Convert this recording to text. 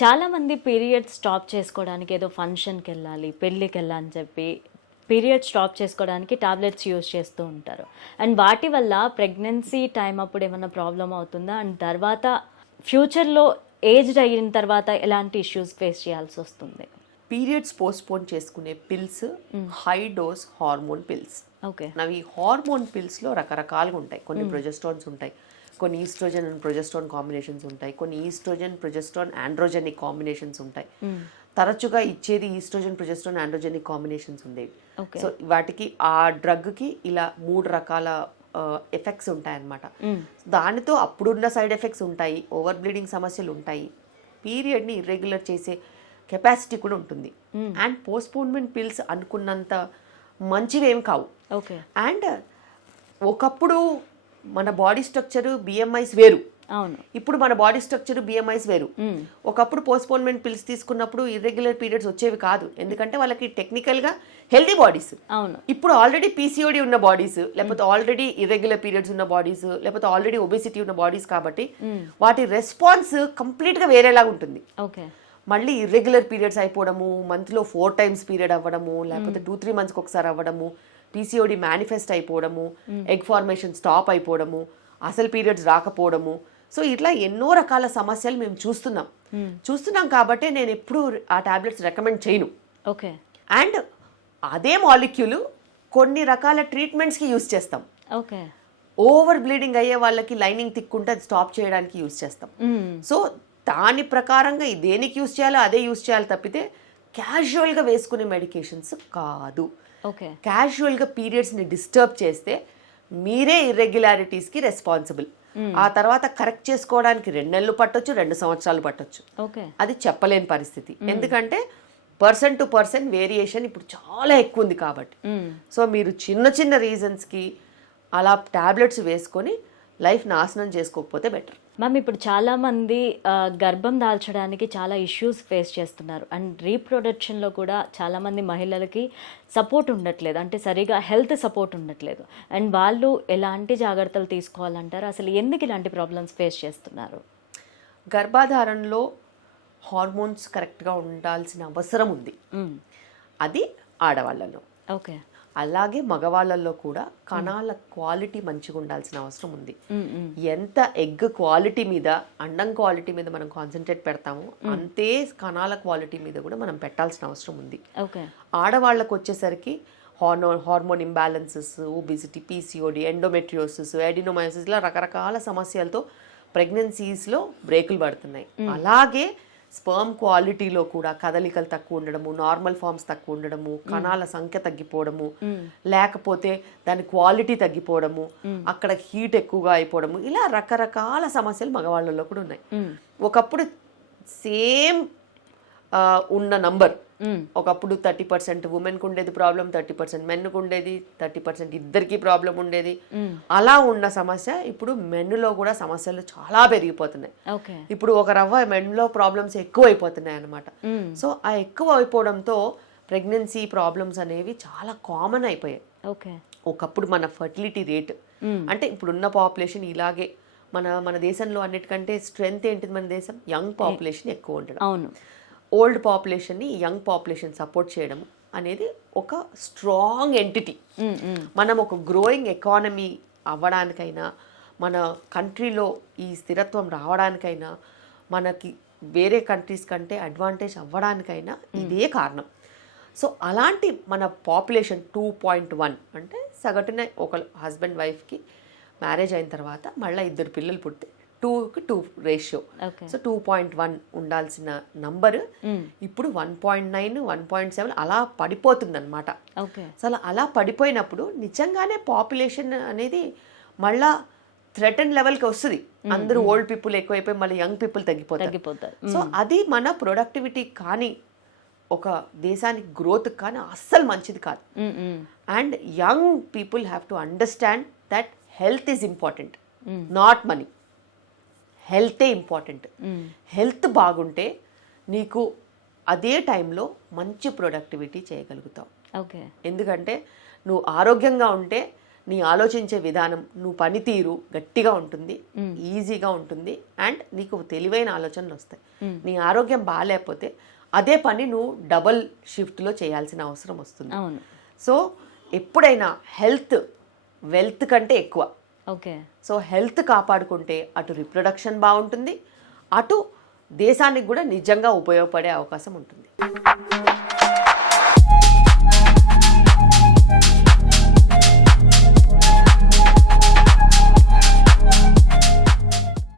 చాలామంది periods stop చేసుకోవడానికి ఏదో ఫంక్షన్కి వెళ్ళాలి, పెళ్ళికి వెళ్ళాలని చెప్పి పీరియడ్ స్టాప్ చేసుకోవడానికి టాబ్లెట్స్ యూజ్ చేస్తూ ఉంటారు. అండ్ వాటి వల్ల ప్రెగ్నెన్సీ టైం అప్పుడు ఏమైనా ప్రాబ్లం అవుతుందా? అండ్ తర్వాత ఫ్యూచర్లో ఏజ్డ్ అయిన తర్వాత ఎలాంటి ఇష్యూస్ ఫేస్ చేయాల్సి వస్తుంది? పీరియడ్స్ పోస్ట్పోన్ చేసుకునే pills high dose hormone pills. Okay. అవి హార్మోన్ పిల్స్లో రకరకాలుగా ఉంటాయి. కొన్ని ప్రొజెస్ట్రాన్స్ ఉంటాయి, కొన్ని ఈస్ట్రోజన్ అండ్ ప్రొజెస్ట్రాన్ కాంబినేషన్స్ ఉంటాయి, కొన్ని ఈస్ట్రోజన్ ప్రొజెస్ట్రాన్ ఆండ్రోజెనిక్ కాంబినేషన్స్ ఉంటాయి. తరచుగా ఇచ్చేది ఈస్ట్రోజన్ ప్రొజెస్ట్రాన్ ఆండ్రోజెనిక్ కాంబినేషన్స్ ఉండేవి. సో వాటికి ఆ డ్రగ్కి ఇలా 3 రకాల ఎఫెక్ట్స్ ఉంటాయన్నమాట. దానితో అప్పుడున్న సైడ్ ఎఫెక్ట్స్ ఉంటాయి, ఓవర్ బ్లీడింగ్ సమస్యలు ఉంటాయి, పీరియడ్ని ఇర్రెగ్యులర్ చేసే కెపాసిటీ కూడా ఉంటుంది. అండ్ పోస్ట్పోన్మెంట్ పిల్స్ అనుకున్నంత మంచివేం కావు. ఓకే. అండ్ ఒకప్పుడు మన బాడీ స్ట్రక్చర్ బిఎంఐస్ వేరు, అవును. ఇప్పుడు మన బాడీ స్ట్రక్చర్ బిఎంఐస్ వేరు. ఒకప్పుడు పోస్ట్పోన్మెంట్ పిల్స్ తీసుకున్నప్పుడు ఇర్రెగ్యులర్ పీరియడ్స్ వచ్చేవి కాదు, ఎందుకంటే వాళ్ళకి టెక్నికల్గా హెల్దీ బాడీస్. అవును. ఇప్పుడు ఆల్రెడీ పీసీఓడి ఉన్న బాడీస్, లేకపోతే ఆల్రెడీ ఇర్రెగ్యులర్ పీరియడ్స్ ఉన్న బాడీస్, లేకపోతే ఆల్రెడీ ఒబేసిటీ ఉన్న బాడీస్ కాబట్టి వాటి రెస్పాన్స్ కంప్లీట్గా వేరేలా ఉంటుంది. ఓకే. మళ్ళీ ఇర్రెగ్యులర్ పీరియడ్స్ అయిపోవడము, మంత్లో 4 times పీరియడ్ అవ్వడము, లేకపోతే 2-3 monthsకి ఒకసారి అవ్వడము, పీసీఓడి మేనిఫెస్ట్ అయిపోవడము, ఎగ్ ఫార్మేషన్ స్టాప్ అయిపోవడము, అసలు పీరియడ్స్ రాకపోవడము. సో ఇట్లా ఎన్నో రకాల సమస్యలు మేము చూస్తున్నాం కాబట్టి నేను ఎప్పుడు ఆ టాబ్లెట్స్ రికమెండ్ చేయను. ఓకే. అండ్ అదే మాలిక్యూల్ కొన్ని రకాల ట్రీట్మెంట్స్కి యూజ్ చేస్తాం. ఓకే. ఓవర్ బ్లీడింగ్ అయ్యే వాళ్ళకి లైనింగ్ తిక్కుంటే అది స్టాప్ చేయడానికి యూజ్ చేస్తాం. సో దాని ప్రకారంగా దేనికి యూజ్ చేయాలో అదే యూజ్ చేయాలి తప్పితే క్యాజువల్గా వేసుకునే మెడికేషన్స్ కాదు. ఓకే. క్యాజువల్గా పీరియడ్స్ని డిస్టర్బ్ చేస్తే మీరే ఇర్రెగ్యులారిటీస్కి రెస్పాన్సిబుల్. ఆ తర్వాత కరెక్ట్ చేసుకోవడానికి 2 నెలలు పట్టొచ్చు, 2 సంవత్సరాలు పట్టొచ్చు. ఓకే. అది చెప్పలేని పరిస్థితి, ఎందుకంటే పర్సన్ టు పర్సన్ వేరియేషన్ ఇప్పుడు చాలా ఎక్కువ ఉంది కాబట్టి. సో మీరు చిన్న చిన్న రీజన్స్కి అలా టాబ్లెట్స్ వేసుకొని లైఫ్ నాశనం చేసుకోకపోతే బెటర్. మ్యామ్, ఇప్పుడు చాలామంది గర్భం దాల్చడానికి చాలా ఇష్యూస్ ఫేస్ చేస్తున్నారు. అండ్ రీప్రొడక్షన్లో కూడా చాలామంది మహిళలకి సపోర్ట్ ఉండట్లేదు, అంటే సరిగా హెల్త్ సపోర్ట్ ఉండట్లేదు. అండ్ వాళ్ళు ఎలాంటి జాగ్రత్తలు తీసుకోవాలంటారు? అసలు ఎందుకు ఇలాంటి ప్రాబ్లమ్స్ ఫేస్ చేస్తున్నారు? గర్భాధారణలో హార్మోన్స్ కరెక్ట్గా ఉండాల్సిన అవసరం ఉంది, అది ఆడవాళ్ళలో. ఓకే. అలాగే మగవాళ్ళల్లో కూడా కణాల క్వాలిటీ మంచిగా ఉండాల్సిన అవసరం ఉంది. ఎంత ఎగ్ క్వాలిటీ మీద, అండం క్వాలిటీ మీద మనం కాన్సన్ట్రేట్ పెడతామో అంతే కణాల క్వాలిటీ మీద కూడా మనం పెట్టాల్సిన అవసరం ఉంది. ఆడవాళ్ళకు వచ్చేసరికి hormone imbalances, obesity, PCOD, endometriosis, adenomyosis, ఇలా రకరకాల సమస్యలతో ప్రెగ్నెన్సీస్లో బ్రేకులు పడుతున్నాయి. అలాగే స్పర్మ్ క్వాలిటీలో కూడా కదలికలు తక్కువ ఉండడము, నార్మల్ ఫార్మ్స్ తక్కువ ఉండడము, కణాల సంఖ్య తగ్గిపోవడము, లేకపోతే దాని క్వాలిటీ తగ్గిపోవడము, అక్కడ హీట్ ఎక్కువగా అయిపోవడము, ఇలా రకరకాల సమస్యలు మగవాళ్ళలో కూడా ఉన్నాయి. ఒకప్పుడు సేమ్ ఉన్న నంబర్, ఒకప్పుడు 30% ఉమెన్కి ఉండేది ప్రాబ్లం, 30% మెన్కు ఉండేది, 30% ఇద్దరికి ప్రాబ్లం ఉండేది. అలా ఉన్న సమస్య ఇప్పుడు మెన్నులో కూడా సమస్యలు చాలా పెరిగిపోతున్నాయి. ఇప్పుడు ఒక రవ్వ మెన్లో ప్రాబ్లమ్స్ ఎక్కువ అయిపోతున్నాయి అన్నమాట. సో ఆ ఎక్కువ అయిపోవడంతో ప్రెగ్నెన్సీ ప్రాబ్లమ్స్ అనేవి చాలా కామన్ అయిపోయాయి. ఒకప్పుడు మన ఫర్టిలిటీ రేట్, అంటే ఇప్పుడున్న పాపులేషన్ ఇలాగే మన దేశంలో అన్నిటికంటే స్ట్రెంగ్త్ ఏంటిది, మన దేశం యంగ్ పాపులేషన్ ఎక్కువ ఉండడం. అవును. ఓల్డ్ పాపులేషన్ని యంగ్ పాపులేషన్ సపోర్ట్ చేయడం అనేది ఒక స్ట్రాంగ్ ఎంటిటీ. మనం ఒక గ్రోయింగ్ ఎకానమీ అవ్వడానికైనా, మన కంట్రీలో ఈ స్థిరత్వం రావడానికైనా, మనకి వేరే కంట్రీస్ కంటే అడ్వాంటేజ్ అవ్వడానికైనా ఇదే కారణం. సో అలాంటి మన పాపులేషన్ 2.1 అంటే సగటున ఒక హస్బెండ్ వైఫ్కి మ్యారేజ్ అయిన తర్వాత మళ్ళీ 2 పిల్లలు పుడితే 2:2 రేషియో. సో 2.1 ఉండాల్సిన నంబర్ ఇప్పుడు 1.9, 1.7 అలా పడిపోతుంది అనమాట. సో అలా పడిపోయినప్పుడు నిజంగానే పాపులేషన్ అనేది మళ్ళా థ్రెటన్ లెవెల్కి వస్తుంది. అందరూ ఓల్డ్ పీపుల్ ఎక్కువైపోయి మళ్ళీ యంగ్ పీపుల్ తగ్గిపోతారు. సో అది మన ప్రొడక్టివిటీ కానీ ఒక దేశానికి గ్రోత్ కానీ అస్సలు మంచిది కాదు. And young people have to understand that health is important, not money. హెల్తే ఇంపార్టెంట్. హెల్త్ బాగుంటే నీకు అదే టైంలో మంచి ప్రొడక్టివిటీ చేయగలుగుతావు. ఎందుకంటే నువ్వు ఆరోగ్యంగా ఉంటే నీ ఆలోచించే విధానం, నువ్వు పనితీరు గట్టిగా ఉంటుంది, ఈజీగా ఉంటుంది, అండ్ నీకు తెలివైన ఆలోచనలు వస్తాయి. నీ ఆరోగ్యం బాగాలేకపోతే అదే పని నువ్వు డబల్ షిఫ్ట్లో చేయాల్సిన అవసరం వస్తుంది. అవును. సో ఎప్పుడైనా హెల్త్ వెల్త్ కంటే ఎక్కువ. ఓకే. సో హెల్త్ కాపాడుకుంటే అటు రిప్రొడక్షన్ బాగుంటుంది, అటు దేశానికి కూడా నిజంగా ఉపయోగపడే అవకాశం ఉంటుంది.